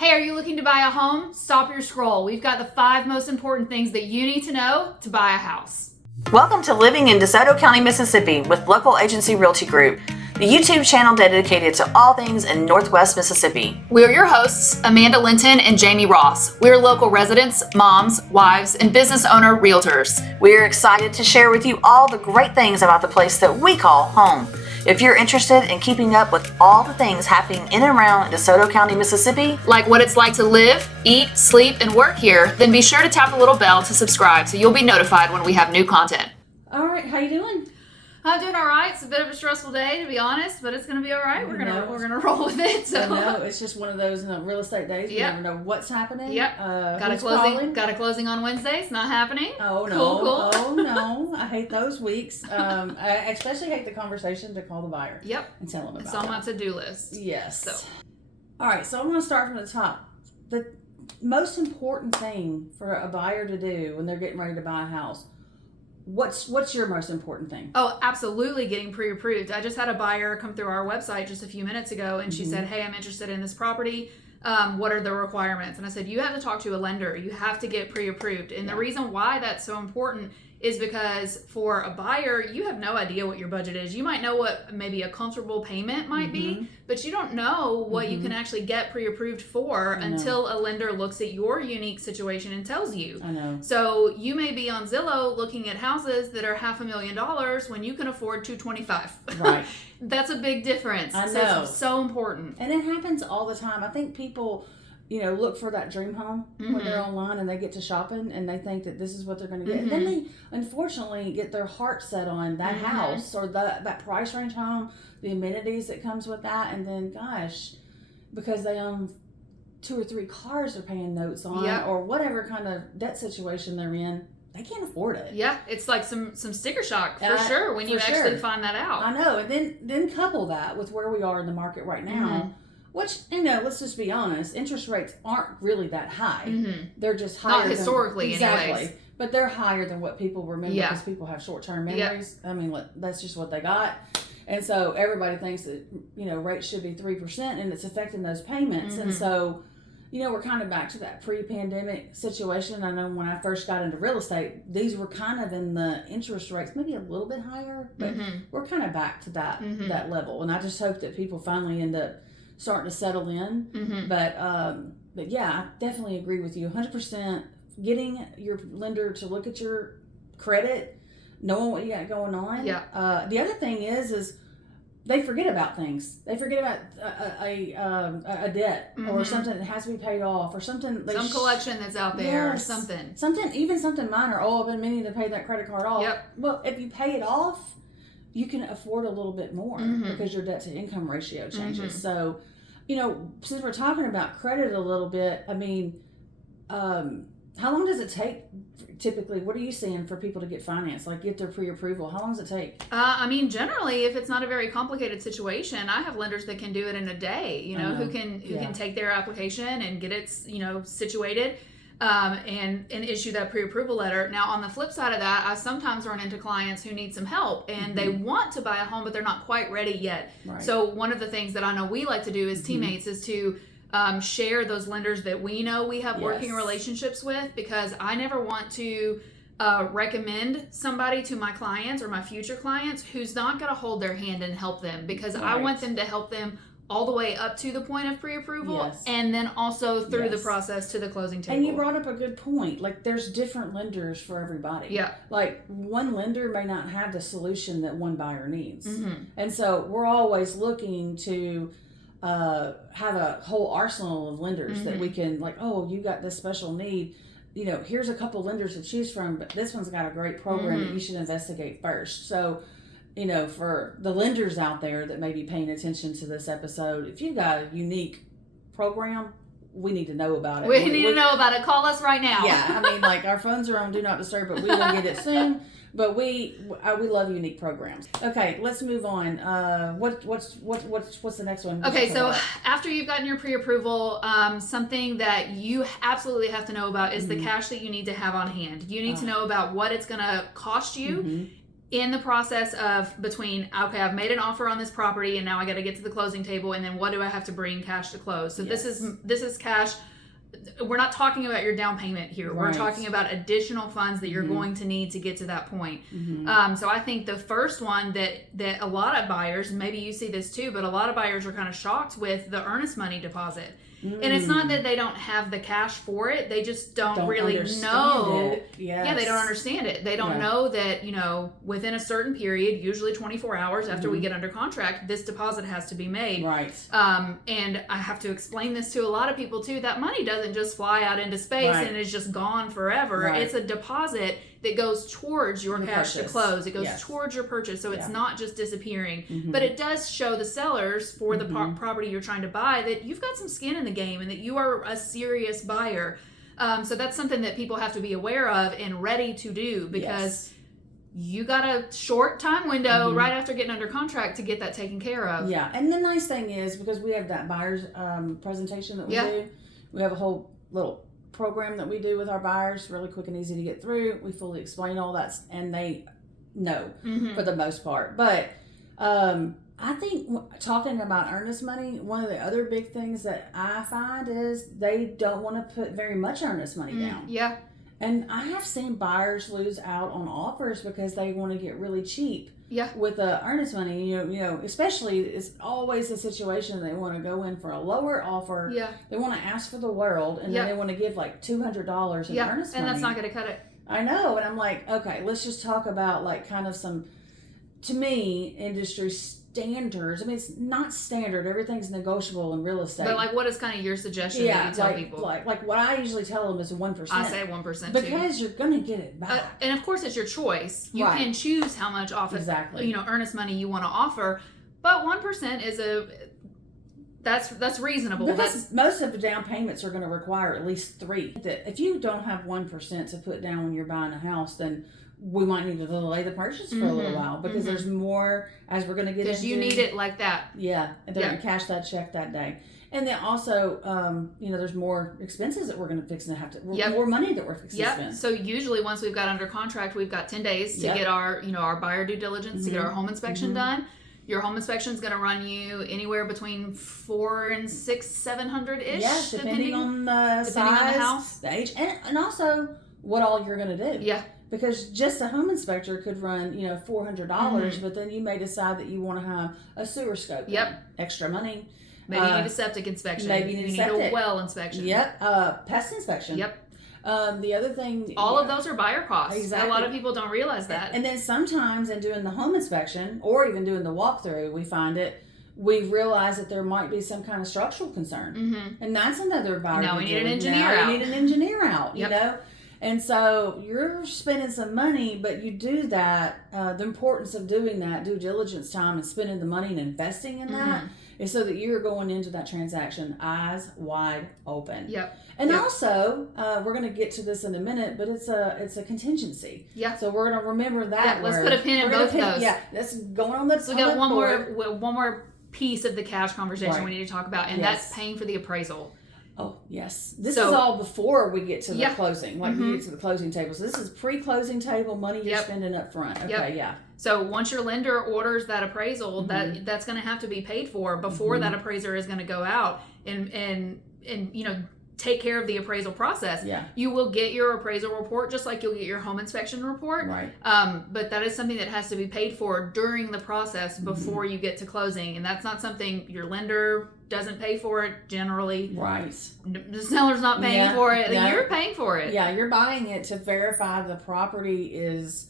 Hey, are you looking to buy a home? Stop your scroll. We've got the 5 most important things that you need to know to buy a house. Welcome to Living in DeSoto County, Mississippi with local agency Realty Group, the YouTube channel dedicated to all things in Northwest Mississippi. We're your hosts, Amanda Linton and Jamie Ross. We're local residents, moms, wives, and business owner realtors. We're excited to share with you all the great things about the place that we call home. If you're interested in keeping up with all the things happening in and around DeSoto County, Mississippi, like what it's like to live, eat, sleep, and work here, then be sure to tap the little bell to subscribe so you'll be notified when we have new content. All right, how you doing? I'm doing all right. It's a bit of a stressful day, to be honest, but it's going to be all right. We're gonna roll with it. So. I know it's just one of those real estate days. Yep. We never know what's happening. Yep. Got a closing on Wednesday. It's not happening. Oh no. Cool. Oh no. I hate those weeks. I especially hate the conversation to call the buyer. Yep. And tell them about it. It's on my to-do list. Yes. So. All right. So I'm going to start from the top. The most important thing for a buyer to do when they're getting ready to buy a house. What's your most important thing? Oh, absolutely getting pre-approved. I just had a buyer come through our website just a few minutes ago, and she said, hey, I'm interested in this property. What are the requirements? And I said, you have to talk to a lender. You have to get pre-approved. And the reason why that's so important is because for a buyer, you have no idea what your budget is. You might know what maybe a comfortable payment might be, but you don't know what you can actually get pre-approved for until a lender looks at your unique situation and tells you. I know. So you may be on Zillow looking at houses that are $500,000 when you can afford $225,000. Right. That's a big difference. I know. So it's so important. And it happens all the time. I think people, look for that dream home when they're online and they get to shopping and they think that this is what they're going to get. And then they, unfortunately, get their heart set on that house or that price range home, the amenities that comes with that. And then, gosh, because they own 2 or 3 cars they're paying notes on or whatever kind of debt situation they're in, they can't afford it. Yeah, it's like some sticker shock for sure when you actually find that out. I know. And then couple that with where we are in the market right now. Which, let's just be honest, interest rates aren't really that high. They're just higher. Not historically, anyways. But they're higher than what people remember because people have short-term memories. I mean, that's just what they got. And so everybody thinks that, rates should be 3% and it's affecting those payments. And so, we're kind of back to that pre-pandemic situation. I know when I first got into real estate, these were kind of in the interest rates, maybe a little bit higher, but we're kind of back to that level. And I just hope that people finally end up starting to settle in. But yeah, I definitely agree with you 100%. Getting your lender to look at your credit, knowing what you got going on. Yeah. The other thing is they forget about things. They forget about a debt or something that has to be paid off or something. Some collection that's out there or something. Something minor. Oh, I've been meaning to pay that credit card off. Yep. Well, if you pay it off, you can afford a little bit more because your debt to income ratio changes. So, since we're talking about credit a little bit, I mean, how long does it take typically? What are you seeing for people to get financed, like get their pre-approval? How long does it take? Generally, if it's not a very complicated situation, I have lenders that can do it in a day, who can take their application and get it, situated. And issue that pre-approval letter. Now, on the flip side of that, I sometimes run into clients who need some help and they want to buy a home, but they're not quite ready yet. Right. So one of the things that I know we like to do as teammates is to share those lenders that we know we have working relationships with, because I never want to recommend somebody to my clients or my future clients who's not going to hold their hand and help them, because I want them to help them all the way up to the point of pre-approval and then also through the process to the closing table. And you brought up a good point. Like, there's different lenders for everybody. Yeah. Like, one lender may not have the solution that one buyer needs. And so we're always looking to have a whole arsenal of lenders that we can, like, oh, you got this special need. Here's a couple lenders to choose from, but this one's got a great program that you should investigate first. So, for the lenders out there that may be paying attention to this episode, if you've got a unique program, we need to know about it. We need to know about it. Call us right now. Yeah, I mean, like, our phones are on Do Not Disturb, but we will get it soon. But we love unique programs. Okay, let's move on. What's the next one? Okay, so after you've gotten your pre-approval, something that you absolutely have to know about is the cash that you need to have on hand. You need to know about what it's going to cost you in the process of between, okay, I've made an offer on this property and now I got to get to the closing table, and then what do I have to bring cash to close? So this is cash. We're not talking about your down payment here. We're talking about additional funds that you're going to need to get to that point. So I think the first one that a lot of buyers, maybe you see this too, but a lot of buyers are kind of shocked with the earnest money deposit. And it's not that they don't have the cash for it. They just don't really know. Yeah, they don't understand it. They don't know that, within a certain period, usually 24 hours after we get under contract, this deposit has to be made. Right. And I have to explain this to a lot of people too. That money doesn't just fly out into space and is just gone forever. Right. It's a deposit that goes towards your cash to close. It goes towards your purchase. So it's not just disappearing, but it does show the sellers for the property you're trying to buy that you've got some skin in the game and that you are a serious buyer. So that's something that people have to be aware of and ready to do, because you got a short time window right after getting under contract to get that taken care of. Yeah. And the nice thing is, because we have that buyer's presentation that we do, we have a whole little program that we do with our buyers, really quick and easy to get through. We fully explain all that, and they know for the most part. But I think talking about earnest money, one of the other big things that I find is they don't want to put very much earnest money down. Yeah. And I have seen buyers lose out on offers because they want to get really cheap. With the earnest money, especially it's always a situation they want to go in for a lower offer. They want to ask for the world, and then they want to give like $200 in earnest money. And that's not going to cut it. I know, and I'm like, okay, let's just talk about like kind of some, to me, industry standards. I mean, it's not standard. Everything's negotiable in real estate. But like, what is kind of your suggestion that you tell people? Like what I usually tell them is 1%. I say 1% because you're going to get it back. And of course, it's your choice. You can choose how much earnest money you want to offer. But 1% is that's reasonable. Because most of the down payments are going to require at least 3. If you don't have 1% to put down when you're buying a house, then we might need to delay the purchase for a little while, because there's more, as we're going to get into. Because you need it like that. Yeah, and they're going to cash that check that day. And then also, there's more expenses that we're going to fix and have to, more money that we're fixing to spend. So usually once we've got under contract, we've got 10 days to get our, our buyer due diligence, to get our home inspection done. Your home inspection is going to run you anywhere between $400 and $700-ish. Yeah, depending on the size, on the house, the age, and also what all you're going to do. Yeah. Because just a home inspector could run, $400, but then you may decide that you want to have a sewer scope. Extra money. Maybe you need a septic inspection. Maybe you need a well inspection. Pest inspection. The other thing, all of those are buyer costs. Exactly. A lot of people don't realize that. And then sometimes in doing the home inspection or even doing the walkthrough, we realize that there might be some kind of structural concern, and that's another buyer. Now we need an engineer out. You need an engineer out. And so you're spending some money, but you do that. The importance of doing that due diligence time and spending the money and investing in that is so that you're going into that transaction eyes wide open. And also, we're going to get to this in a minute, but it's a contingency. So we're going to remember that. Let's put a pin in both of those. That's going on the. So we got one more piece of the cash conversation we need to talk about, and that's paying for the appraisal. Oh, yes. This is all before we get to the closing, we get to the closing table. So this is pre-closing table money you're spending up front. Okay, So once your lender orders that appraisal, that's going to have to be paid for before that appraiser is going to go out and take care of the appraisal process. You will get your appraisal report just like you'll get your home inspection report. But that is something that has to be paid for during the process before you get to closing. And that's not something your lender doesn't pay for it generally. The seller's not paying for it. You're paying for it. You're buying it to verify the property is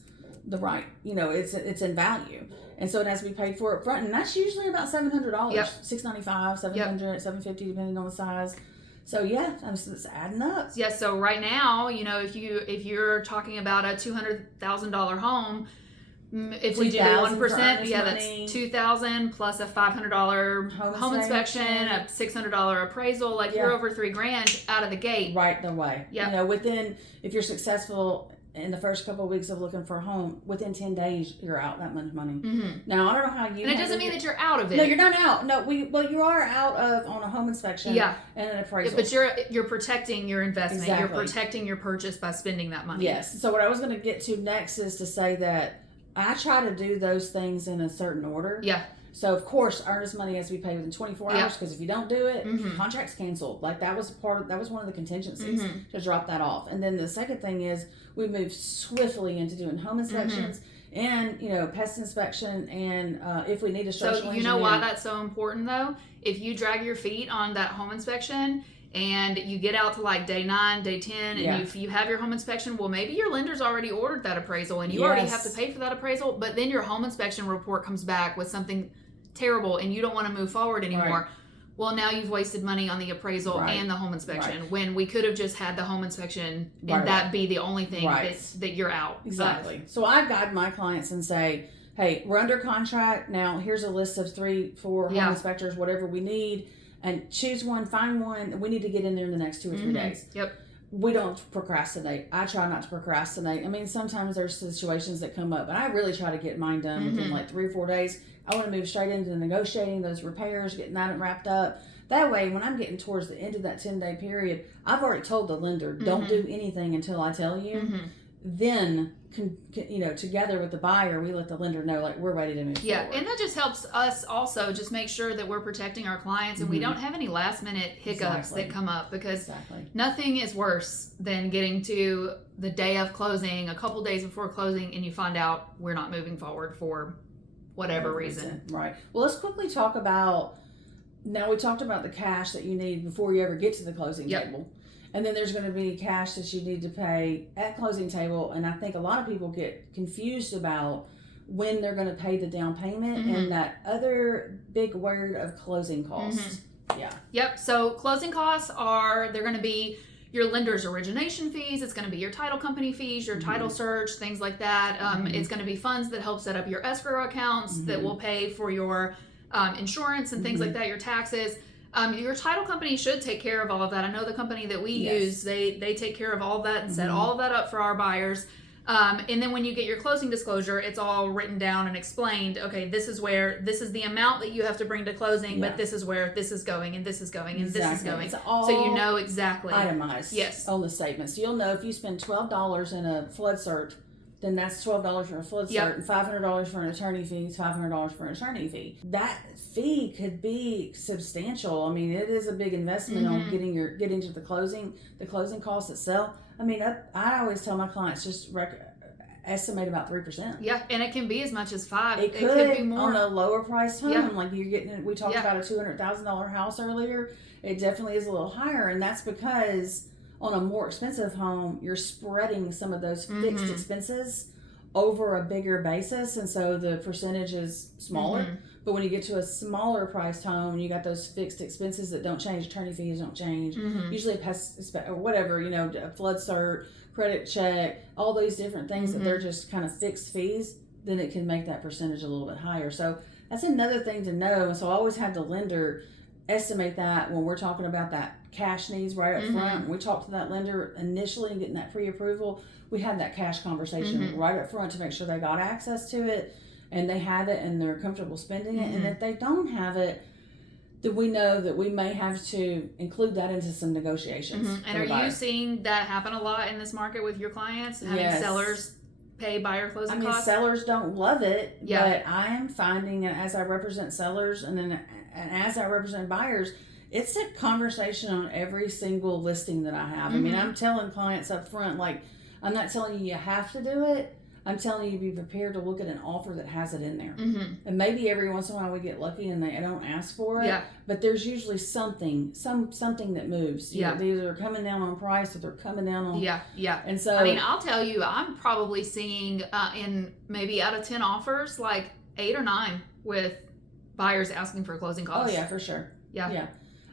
the right, it's in value. And so it has to be paid for up front. And that's usually about $700, $695, $700, $750, depending on the size. So it's adding up. So right now, if you're talking about a $200,000 home, if we do 1%, that's $2,000 plus a $500 home inspection, a $600 appraisal. Like you're over $3,000 out of the gate right away. Within, if you're successful in the first couple of weeks of looking for a home, within 10 days you're out that much money. Now I don't know how you. And it doesn't mean that you're out of it. No, you're not out. No, you are out of on a home inspection. And an appraisal. But you're protecting your investment. You're protecting your purchase by spending that money. Yes. So what I was going to get to next is to say that I try to do those things in a certain order. Yeah. So of course, earnest money has to be paid within 24 hours, because if you don't do it, contract's canceled. Like that was one of the contingencies to drop that off. And then the second thing is we moved swiftly into doing home inspections and pest inspection, and if we need a structural engineer. So you know why that's so important though? If you drag your feet on that home inspection and you get out to like day 9, day 10, and you have your home inspection, well, maybe your lender's already ordered that appraisal and you already have to pay for that appraisal, but then your home inspection report comes back with something terrible and you don't want to move forward anymore. Right. Well, now you've wasted money on the appraisal and the home inspection when we could have just had the home inspection and that be the only thing that you're out. Exactly. So I guide my clients and say, hey, we're under contract. Now here's a list of 3, 4 home inspectors, whatever we need, and choose one, find one. We need to get in there in the next 2 or 3 days. Yep. We don't procrastinate. I try not to procrastinate. I mean, sometimes there's situations that come up, but I really try to get mine done within like 3 or 4 days. I want to move straight into negotiating those repairs, getting that wrapped up. That way, when I'm getting towards the end of that 10-day period, I've already told the lender, don't do anything until I tell you. Then, together with the buyer, we let the lender know, like, we're ready to move forward. And that just helps us also just make sure that we're protecting our clients and we don't have any last-minute hiccups that come up, because nothing is worse than getting to the day of closing, a couple days before closing, and you find out we're not moving forward for whatever reason. Right. Well, let's quickly talk about, now we talked about the cash that you need before you ever get to the closing table. And then there's going to be cash that you need to pay at closing table. And I think a lot of people get confused about when they're going to pay the down payment and that other big word of closing costs. Yep. So closing costs they're going to be your lender's origination fees. It's going to be your title company fees, your title search, things like that. It's going to be funds that help set up your escrow accounts that will pay for your insurance and things like that, your taxes. Your title company should take care of all of that. I know the company that we use, they take care of all of that and set all of that up for our buyers. And then when you get your closing disclosure, it's all written down and explained. Okay, this is the amount that you have to bring to closing, but this is where this is going, and this is going, and this is going. It's all so you know exactly. Itemized. Yes. On the statement. So you'll know if you spend $12 in a flood cert, then that's $12 for a flood cert, and $500 for an attorney fee, $500 for an attorney fee. That fee could be substantial. I mean, it is a big investment on getting to the closing cost itself. I mean, I always tell my clients just estimate about 3%. Yeah, and it can be as much as 5%. It could be more on a lower priced home. Like you're getting, we talked about a $200,000 house earlier. It definitely is a little higher, and that's because on a more expensive home, you're spreading some of those fixed expenses over a bigger basis, and so the percentage is smaller. But when you get to a smaller priced home, you got those fixed expenses that don't change. Attorney fees don't change. Usually pest or whatever, a flood cert, credit check, all these different things that they're just kind of fixed fees, then it can make that percentage a little bit higher. So that's another thing to know. So I always have the lender estimate that when we're talking about that cash needs right up front. When we talk to that lender initially and getting that pre-approval, we have that cash conversation right up front to make sure they got access to it and they have it and they're comfortable spending it. And if they don't have it, then we know that we may have to include that into some negotiations. And are you seeing that happen a lot in this market with your clients? Having sellers pay buyer closing costs? Sellers don't love it, but I am finding, as I represent sellers and as I represent buyers, it's a conversation on every single listing that I have. I mean, I'm telling clients up front, like, I'm not telling you have to do it. I'm telling you to be prepared to look at an offer that has it in there. And maybe every once in a while we get lucky and they don't ask for it. But there's usually something that moves. They either are coming down on price or they're coming down on... And so... I mean, I'll tell you, I'm probably seeing in maybe out of 10 offers, like 8 or 9 with buyers asking for closing costs. Oh, yeah, for sure.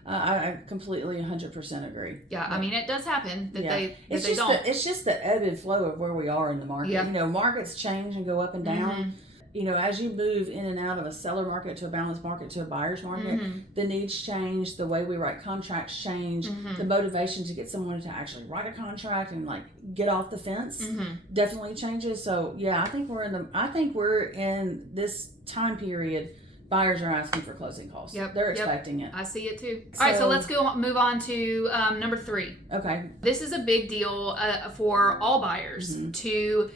I completely 100% agree. I mean, it does happen that they don't. It's just the ebb and flow of where we are in the market. Markets change and go up and down. As you move in and out of a seller market to a balanced market to a buyer's market, the needs change, the way we write contracts change, the motivation to get someone to actually write a contract and like get off the fence definitely changes. So I think we're in this time period. Buyers are asking for closing costs. They're expecting it. I see it too. All right, so let's move on to number 3. Okay. This is a big deal for all buyers to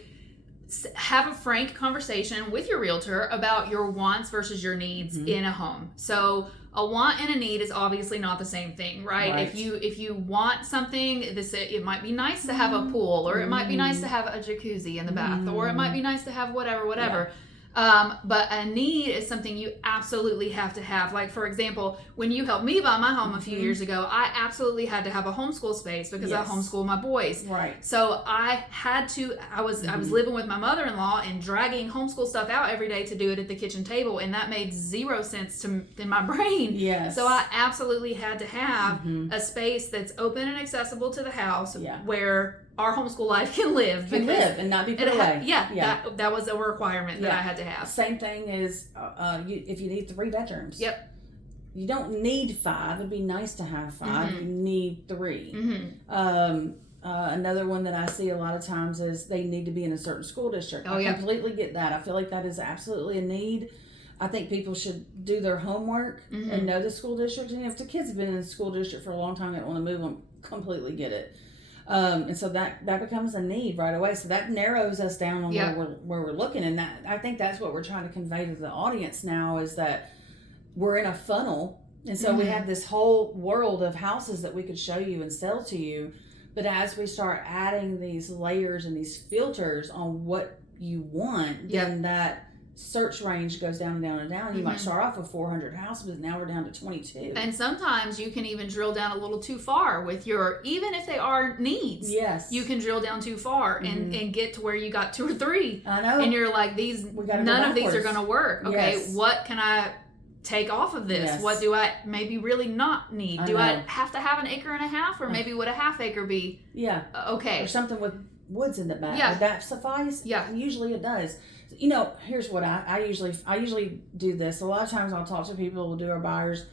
have a frank conversation with your realtor about your wants versus your needs in a home. So a want and a need is obviously not the same thing, right? If you want something, it might be nice to have a pool, or it might be nice to have a jacuzzi in the bath, or it might be nice to have whatever. But a need is something you absolutely have to have. Like, for example, when you helped me buy my home a few years ago, I absolutely had to have a homeschool space because I homeschool my boys. Right. So I had to, I was living with my mother-in-law and dragging homeschool stuff out every day to do it at the kitchen table. And that made zero sense in my brain. Yes. So I absolutely had to have a space that's open and accessible to the house where our homeschool life can live and not be put away. That was a requirement that I had to have. Same thing is if you need 3 bedrooms. Yep. You don't need 5. It'd be nice to have 5. You need 3. Another one that I see a lot of times is they need to be in a certain school district. I completely get that. I feel like that is absolutely a need. I think people should do their homework and know the school district. And if the kids have been in the school district for a long time and want to move them, completely get it. And so that becomes a need right away. So that narrows us down on where we're looking. And that, I think that's what we're trying to convey to the audience now, is that we're in a funnel. And so we have this whole world of houses that we could show you and sell to you. But as we start adding these layers and these filters on what you want, then that search range goes down and down and down. You might start off with 400 houses, but now we're down to 22. And sometimes you can even drill down a little too far with even if they are needs. Yes. You can drill down too far and get to where you got 2 or 3. I know. And you're like, none of these are going to work. Okay, what can I take off of this? What do I maybe really not need? Do I have to have 1.5 acres, or maybe would a half acre be okay? Or something with woods in the back. Would that suffice? Usually it does. You know, here's what I usually do this. A lot of times I'll talk to people, we'll do our buyers,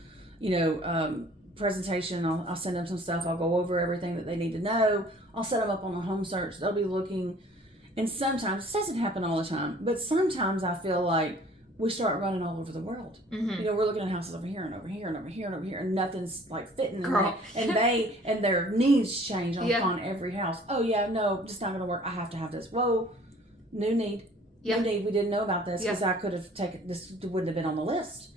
presentation. I'll send them some stuff. I'll go over everything that they need to know. I'll set them up on a home search. They'll be looking, and sometimes, this doesn't happen all the time, but sometimes I feel like we start running all over the world. We're looking at houses over here and over here and over here and over here, and nothing's like fitting. And their needs change on every house. Oh yeah, no, just not going to work. I have to have this. Whoa, new need. New need. We didn't know about this because I could have taken this. Wouldn't have been on the list.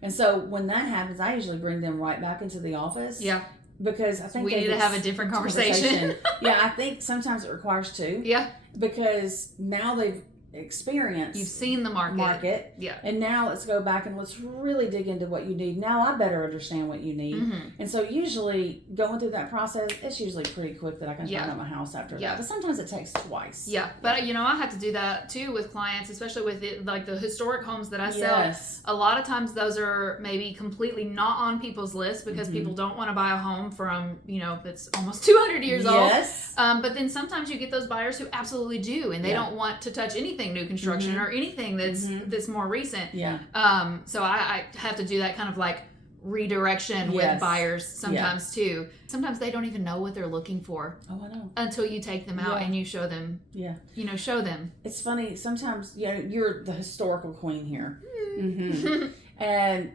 And so when that happens, I usually bring them right back into the office. Yeah. Because I think we need to have a different conversation. I think sometimes it requires 2. Yeah. Because now they've experienced. You've seen the market. Yeah. And now let's go back and let's really dig into what you need. Now I better understand what you need. And so usually going through that process, it's usually pretty quick that I can find out my house after that. But sometimes it takes twice. Yeah. But I have to do that too with clients, especially with the historic homes that I sell. Yes. A lot of times those are maybe completely not on people's list because people don't want to buy a home from, that's almost 200 years old. Yes. But then sometimes you get those buyers who absolutely do, and they don't want to touch anything new construction or anything that's more recent. Yeah. So I have to do that kind of like redirection with buyers sometimes too. Sometimes they don't even know what they're looking for. Oh, I know. Until you take them out and you show them. Yeah. Show them. It's funny. Sometimes you're the historical queen here, and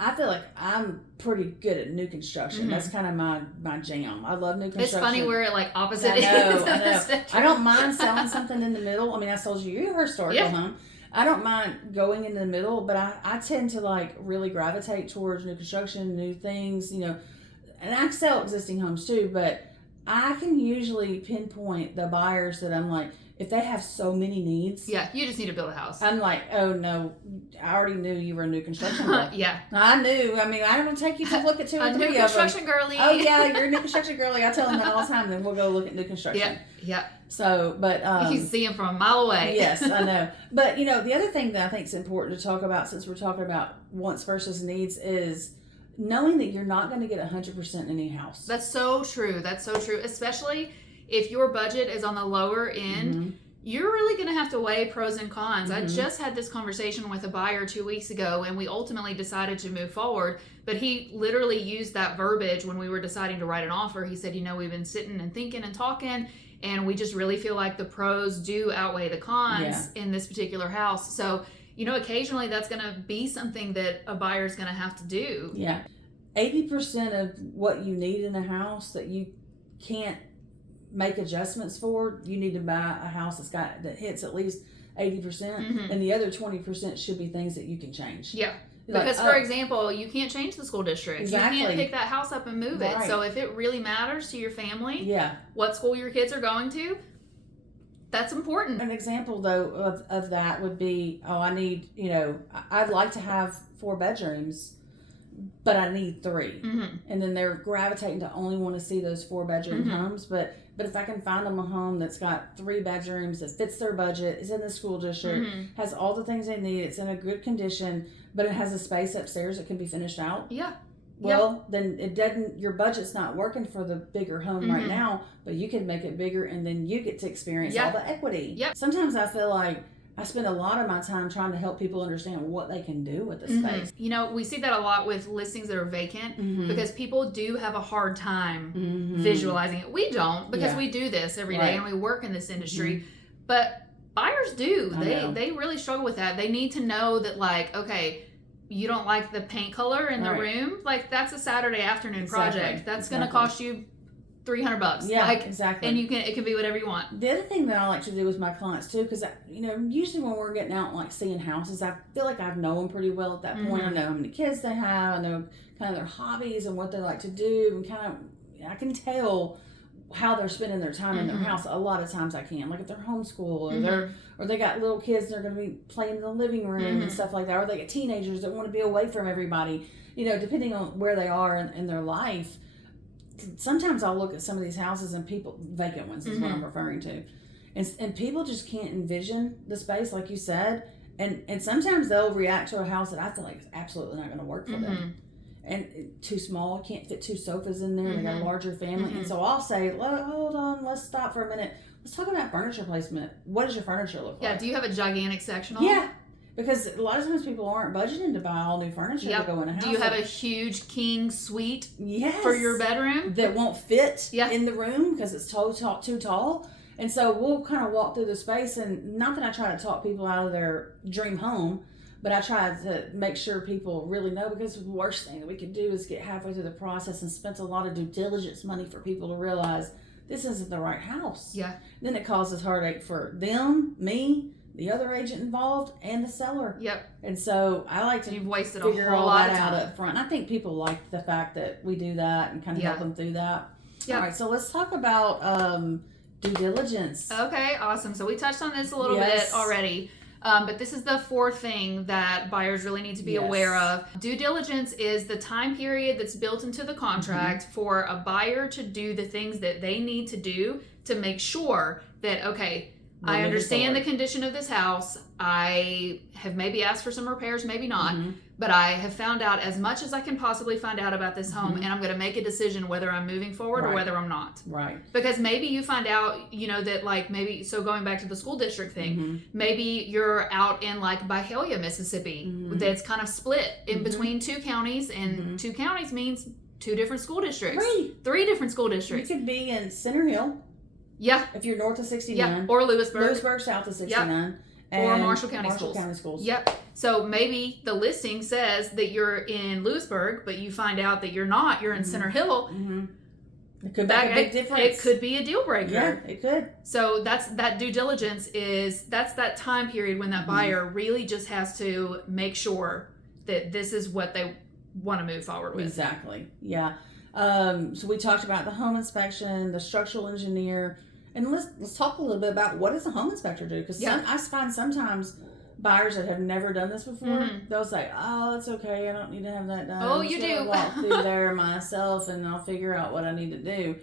I feel like I'm pretty good at new construction. That's kind of my jam. I love new construction. It's funny where like opposite I know. I don't mind selling something in the middle. I mean, I sold you your historical home. I don't mind going in the middle, but I tend to like really gravitate towards new construction, new things, and I sell existing homes too, but I can usually pinpoint the buyers that I'm like, if they have so many needs. Yeah, you just need to build a house. I'm like, oh no, I already knew you were a new construction girl. Yeah. I knew. I mean, I don't take you to look at 2 or 3 of them. A new construction girlie. Oh yeah, you're a new construction girlie. I tell them that all the time. Then we'll go look at new construction. Yeah. So, but you can see them from a mile away. Yes, I know. But the other thing that I think is important to talk about, since we're talking about wants versus needs, is knowing that you're not going to get 100% in any house. That's so true. Especially if your budget is on the lower end. You're really going to have to weigh pros and cons. I just had this conversation with a buyer 2 weeks ago, and we ultimately decided to move forward. But he literally used that verbiage when we were deciding to write an offer. He said, we've been sitting and thinking and talking, and we just really feel like the pros do outweigh the cons in this particular house. So, occasionally that's going to be something that a buyer's going to have to do. Yeah. 80% of what you need in a house that you can't make adjustments for, you need to buy a house that hits at least 80%, and the other 20% should be things that you can change. Yeah. Because, for example, you can't change the school district. Exactly. You can't pick that house up and move it. So if it really matters to your family, what school your kids are going to, that's important. An example, though, of that would be, I'd like to have 4 bedrooms, but I need 3. And then they're gravitating to only want to see those 4-bedroom homes. But if I can find them a home that's got 3 bedrooms, that fits their budget, is in the school district, has all the things they need, it's in a good condition, but it has a space upstairs that can be finished out. Well, then it doesn't. Your budget's not working for the bigger home right now, but you can make it bigger, and then you get to experience all the equity. Sometimes I feel like I spend a lot of my time trying to help people understand what they can do with the space. You know, we see that a lot with listings that are vacant because people do have a hard time visualizing it. We don't, because we do this every day and we work in this industry, but buyers do. They really struggle with that. They need to know that, like, okay, you don't like the paint color in the room, like, that's a Saturday afternoon project. That's going to cost you $300. Yeah, exactly. And it can be whatever you want. The other thing that I like to do with my clients too, because usually when we're getting out and like seeing houses, I feel like I know them pretty well at that point. I know how many kids they have. I know kind of their hobbies and what they like to do, and I can tell how they're spending their time in their house. A lot of times I can, like if they're homeschooled or they got little kids, they're going to be playing in the living room and stuff like that, or they get teenagers that want to be away from everybody. Depending on where they are in their life. Sometimes I'll look at some of these houses and vacant ones is what I'm referring to. And people just can't envision the space, like you said. And sometimes they'll react to a house that I feel like is absolutely not going to work for them. And too small, can't fit 2 sofas in there. They got a larger family. And so I'll say, hold on, let's stop for a minute. Let's talk about furniture placement. What does your furniture look like? Yeah, do you have a gigantic sectional? Yeah. Because a lot of times people aren't budgeting to buy all new furniture to go in a house. Do you have a huge king suite for your bedroom? That won't fit in the room because it's too tall. And so we'll kind of walk through the space, and not that I try to talk people out of their dream home, but I try to make sure people really know, because the worst thing that we could do is get halfway through the process and spend a lot of due diligence money for people to realize this isn't the right house. Yeah. Then it causes heartache for them, me, the other agent involved, and the seller. Yep. And so I like to You've wasted figure a whole all lot that of time out up front. I think people like the fact that we do that and kind of help them through that. All right, so let's talk about due diligence. Okay, awesome. So we touched on this a little bit already. But this is the 4th thing that buyers really need to be aware of. Due diligence is the time period that's built into the contract for a buyer to do the things that they need to do to make sure that, okay, I understand the condition of this house. I have maybe asked for some repairs, maybe not, but I have found out as much as I can possibly find out about this home, and I'm going to make a decision whether I'm moving forward or whether I'm not. Right. Because maybe you find out, that like maybe, so going back to the school district thing, maybe you're out in like Byhalia, Mississippi, that's kind of split in between 2 counties, and 2 counties means 2 different school districts. 3 different school districts. You could be in Center Hill. Yeah. If you're north of 69. Yeah. Or Lewisburg. Lewisburg, south of 69. Or Marshall County Schools. Yep. So maybe the listing says that you're in Lewisburg, but you find out that you're not. You're in Center Hill. It could make a big difference. It could be a deal breaker. Yeah, it could. So that due diligence that's that time period when that buyer really just has to make sure that this is what they want to move forward with. Exactly. Yeah. So we talked about the home inspection, the structural engineer, and let's talk a little bit about what does a home inspector do? Because I find sometimes buyers that have never done this before, they'll say, "Oh, it's okay. I don't need to have that done. Oh, you do. I'll walk through there myself, and I'll figure out what I need to do."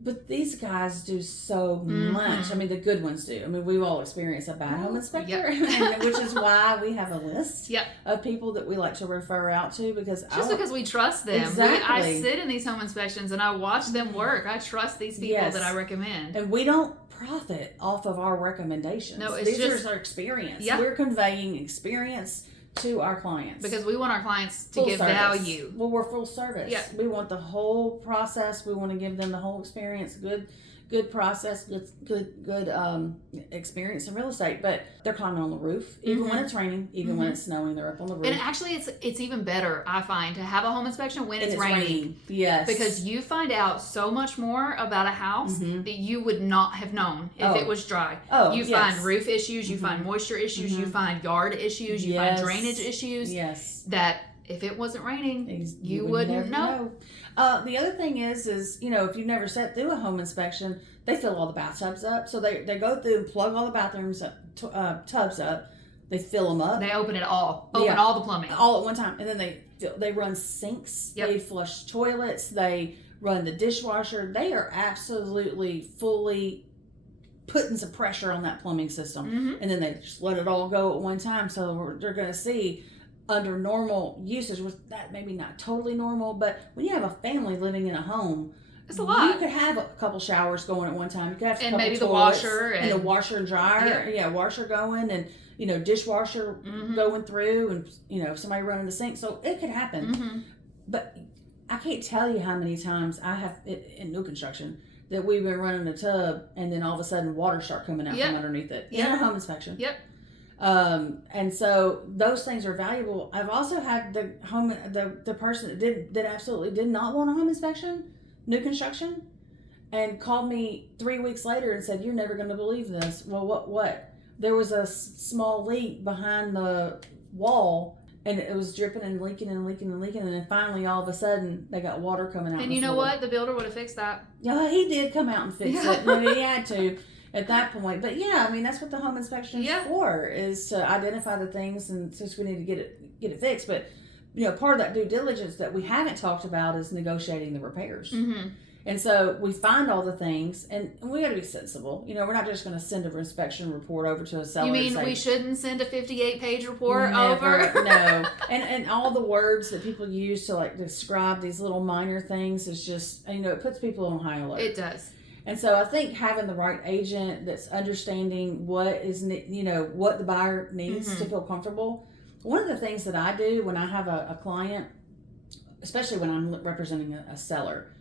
But these guys do so much. I mean, the good ones do. I mean, we've all experienced a bad home inspector, and, which is why we have a list of people that we like to refer out to, because because we trust them. Exactly. I sit in these home inspections and I watch them work. I trust these people that I recommend. And we don't profit off of our recommendations. No, it's these are our experience. Yeah. We're conveying experience to our clients. Because we want our clients to Full give service. value. Well, we're full service. Yeah. We want the whole process. We want to give them the whole experience. Good process, good experience in real estate. But they're climbing on the roof, even when it's raining, even when it's snowing. They're up on the roof. And actually, it's even better, I find, to have a home inspection when it's raining. Yes, because you find out so much more about a house that you would not have known if it was dry. You find roof issues, you find moisture issues, you find yard issues, you find drainage issues. Yes, that if it wasn't raining, you would wouldn't know. The other thing is if you've never sat through a home inspection, they fill all the bathtubs up. So they go through and plug all the bathrooms tubs up. They fill them up. They open it all. Open all the plumbing. All at one time. And then they run sinks. Yep. They flush toilets. They run the dishwasher. They are absolutely fully putting some pressure on that plumbing system. And then they just let it all go at one time. So they're going to see under normal usage, with that maybe not totally normal, but when you have a family living in a home, it's a lot. You could have a couple showers going at one time. You could have a and couple maybe toilets, the washer and the washer and dryer. Yeah, washer going, and dishwasher going through, and somebody running the sink. So it could happen. But I can't tell you how many times I have in new construction that we've been running a tub, and then all of a sudden water start coming out from underneath it in a home inspection. Yep. And so those things are valuable. I've also had the person that absolutely did not want a home inspection, new construction, and called me 3 weeks later and said, "You're never going to believe this." Well, what? There was a small leak behind the wall, and it was dripping and leaking and leaking and leaking, and then finally, all of a sudden, they got water coming out. And you know what? The builder would have fixed that. Yeah, he did come out and fix it. I mean, he had to. At that point, but that's what the home inspection is for, is to identify the things, and since we need to get it fixed. But part of that due diligence that we haven't talked about is negotiating the repairs. And so we find all the things, and we got to be sensible. We're not just going to send an inspection report over to a seller. You mean we shouldn't send a 58-page report over? No. And all the words that people use to describe these little minor things is just, it puts people on high alert. It does. And so I think having the right agent that's understanding what the buyer needs to feel comfortable. One of the things that I do when I have a client, especially when I'm representing a seller,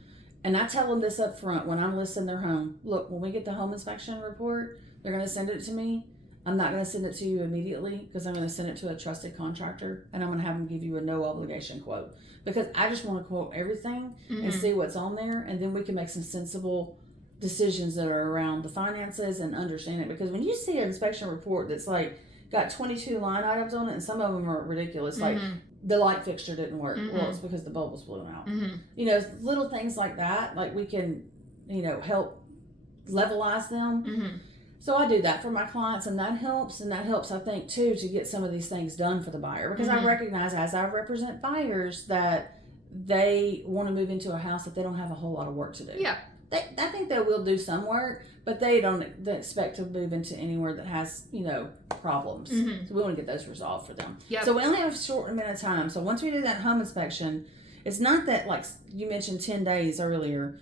and I tell them this up front when I'm listing their home. Look, when we get the home inspection report, they're going to send it to me. I'm not going to send it to you immediately, because I'm going to send it to a trusted contractor, and I'm going to have them give you a no obligation quote, because I just want to quote everything and see what's on there, and then we can make some sensible decisions that are around the finances and understand it. Because when you see an inspection report that's got 22 line items on it, and some of them are ridiculous, like the light fixture didn't work. Well, it's because the bulb was blown out. Little things like that, we can help levelize them. So I do that for my clients, and that helps I think too, to get some of these things done for the buyer, because I recognize, as I represent buyers, that they want to move into a house that they don't have a whole lot of work to do. I think they will do some work, but they don't expect to move into anywhere that has, problems. So we want to get those resolved for them. So we only have a short amount of time. So once we do that home inspection, it's not that, like you mentioned 10 days earlier,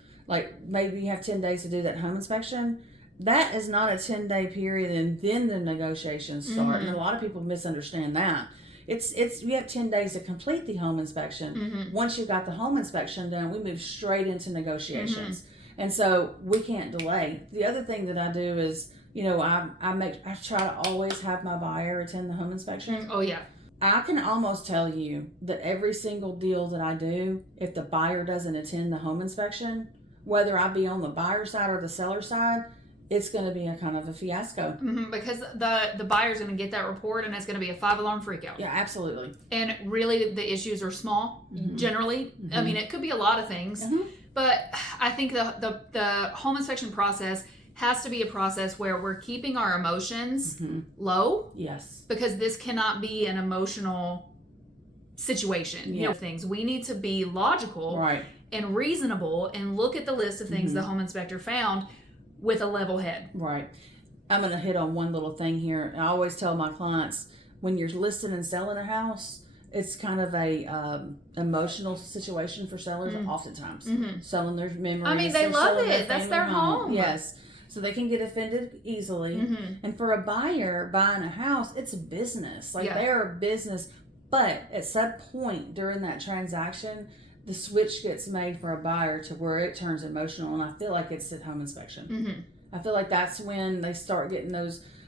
maybe you have 10 days to do that home inspection. That is not a 10-day period and then the negotiations start. And a lot of people misunderstand that. It's you have 10 days to complete the home inspection. Once you've got the home inspection done, we move straight into negotiations. And so we can't delay. The other thing that I do is, I try to always have my buyer attend the home inspection. Oh yeah. I can almost tell you that every single deal that I do, if the buyer doesn't attend the home inspection, whether I be on the buyer side or the seller side, it's going to be a kind of a fiasco. Because the buyer's going to get that report, and it's going to be a 5-alarm freakout. Yeah, absolutely. And really, the issues are small, generally. I mean, it could be a lot of things. But I think the home inspection process has to be a process where we're keeping our emotions low. Yes. Because this cannot be an emotional situation. Things. We need to be logical and reasonable and look at the list of things the home inspector found with a level head. Right. I'm going to hit on one little thing here. I always tell my clients, when you're listing and selling a house, it's kind of a emotional situation for sellers oftentimes. Selling their memories. I mean, they love it. That's their home. Yes. So they can get offended easily. And for a buyer buying a house, it's a business. They're a business But at some point during that transaction, the switch gets made for a buyer to where it turns emotional, and I feel like it's at home inspection. Mm-hmm. I feel like that's when they start getting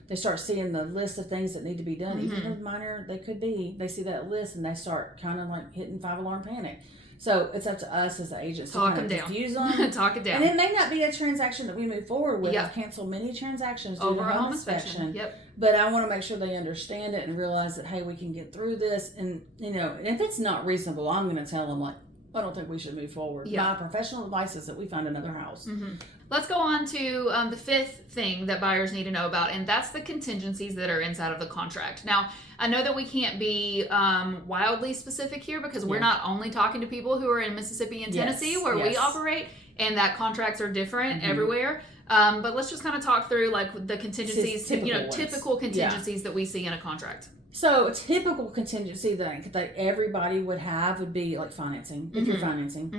they start seeing the list of things that need to be done, even though minor they could be. They see that list and they start kind of like hitting 5-alarm panic. So it's up to us as the agents to kind of diffuse them. Talk it down. And it may not be a transaction that we move forward with. I've canceled many transactions due to home inspection. Yep. But I want to make sure they understand it and realize that, hey, we can get through this. And, if it's not reasonable, I'm going to tell them, like, I don't think we should move forward. My professional advice is that we find another house. Mm-hmm. Let's go on to the fifth thing that buyers need to know about, and that's the contingencies that are inside of the contract. Now, I know that we can't be wildly specific here because we're not only talking to people who are in Mississippi and Tennessee where we operate, and that contracts are different everywhere. But let's just kind of talk through like the contingencies, typical contingencies that we see in a contract. So a typical contingency that everybody would have would be like financing, if you're financing.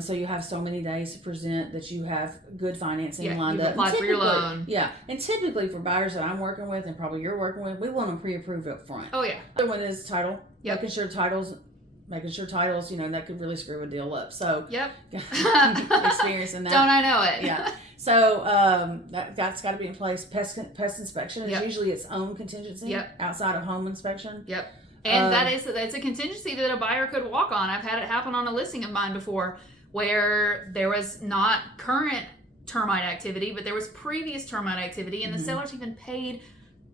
So you have so many days to present that you have good financing lined up. Apply for your loan. Yeah. And typically for buyers that I'm working with and probably you're working with, we want them pre-approved up front. Oh, yeah. The other one is title. Making sure titles, that could really screw a deal up. So experiencing that. Don't I know it? Yeah. So that's got to be in place. Pest inspection is usually its own contingency outside of home inspection. Yep. And that's a contingency that a buyer could walk on. I've had it happen on a listing of mine before where there was not current termite activity, but there was previous termite activity, and the sellers even paid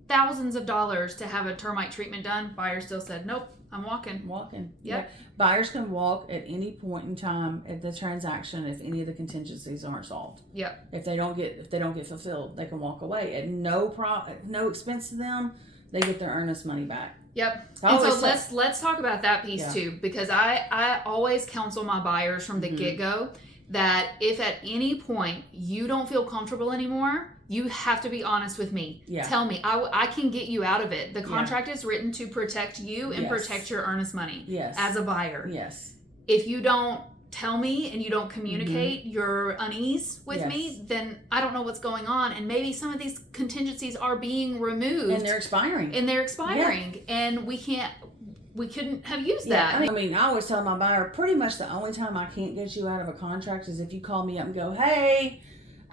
thousands of dollars to have a termite treatment done. Buyer still said, nope, I'm walking. Yep. Yeah. Buyers can walk at any point in time at the transaction if any of the contingencies aren't solved. Yep. If they don't get fulfilled, they can walk away at no expense to them. They get their earnest money back. Yep. And so let's talk about that piece too, because I always counsel my buyers from the get-go that if at any point you don't feel comfortable anymore, you have to be honest with me. Yeah. Tell me. I can get you out of it. The contract is written to protect you and protect your earnest money as a buyer. Yes. If you don't tell me and you don't communicate your unease with me, then I don't know what's going on. And maybe some of these contingencies are being removed. And they're expiring. Yeah. And we couldn't have used that. I mean, I always tell my buyer, pretty much the only time I can't get you out of a contract is if you call me up and go, hey,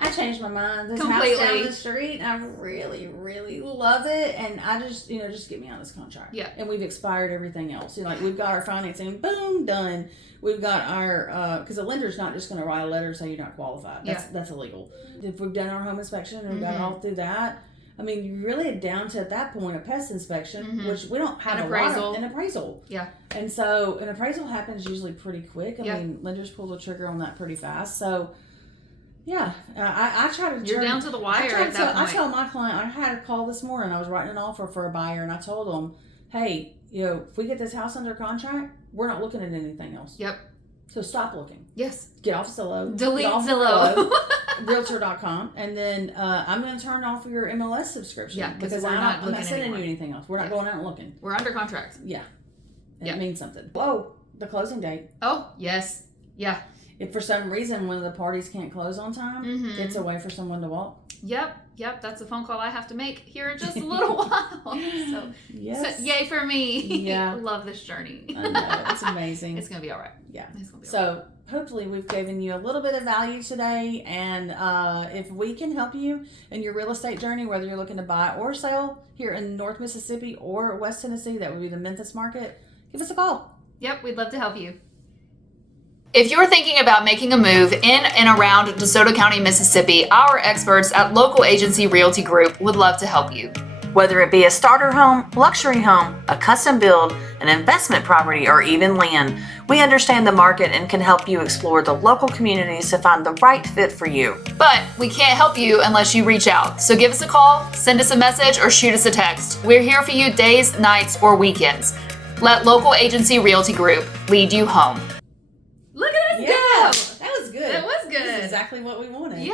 I changed my mind. This house down the street, I really, really love it, and I just, just get me on this contract. Yeah. And we've expired everything else. We've got our financing, boom, done. We've got our, because the lender's not just going to write a letter and say you're not qualified. That's illegal. If we've done our home inspection and we've got all through that, I mean, you really down to at that point a pest inspection, which we don't have an appraisal. Yeah. And so an appraisal happens usually pretty quick. I mean, lenders pull the trigger on that pretty fast. So. Yeah, I try to. You're down to the wire at that point. I tell my client, I had a call this morning. I was writing an offer for a buyer, and I told them, "Hey, if we get this house under contract, we're not looking at anything else. Yep. So stop looking. Yes. Get off Zillow. Delete Zillow. Realtor.com, and then I'm going to turn off your MLS subscription. Yeah, because I'm not sending you anything else. We're not going out and looking. We're under contract. Yeah. It means something. Whoa, the closing date. Oh yes. Yeah. If for some reason one of the parties can't close on time, it's a way for someone to walk. Yep. That's a phone call I have to make here in just a little while. So yay for me. Yeah. Love this journey. I know. It's amazing. It's going to be all right. Yeah. So hopefully we've given you a little bit of value today. And if we can help you in your real estate journey, whether you're looking to buy or sell here in North Mississippi or West Tennessee, that would be the Memphis market, give us a call. Yep. We'd love to help you. If you're thinking about making a move in and around DeSoto County, Mississippi, our experts at Local Agency Realty Group would love to help you. Whether it be a starter home, luxury home, a custom build, an investment property, or even land, we understand the market and can help you explore the local communities to find the right fit for you. But we can't help you unless you reach out. So give us a call, send us a message, or shoot us a text. We're here for you days, nights, or weekends. Let Local Agency Realty Group lead you home. Look at us go! That was good. That was good. That's exactly what we wanted. Yeah,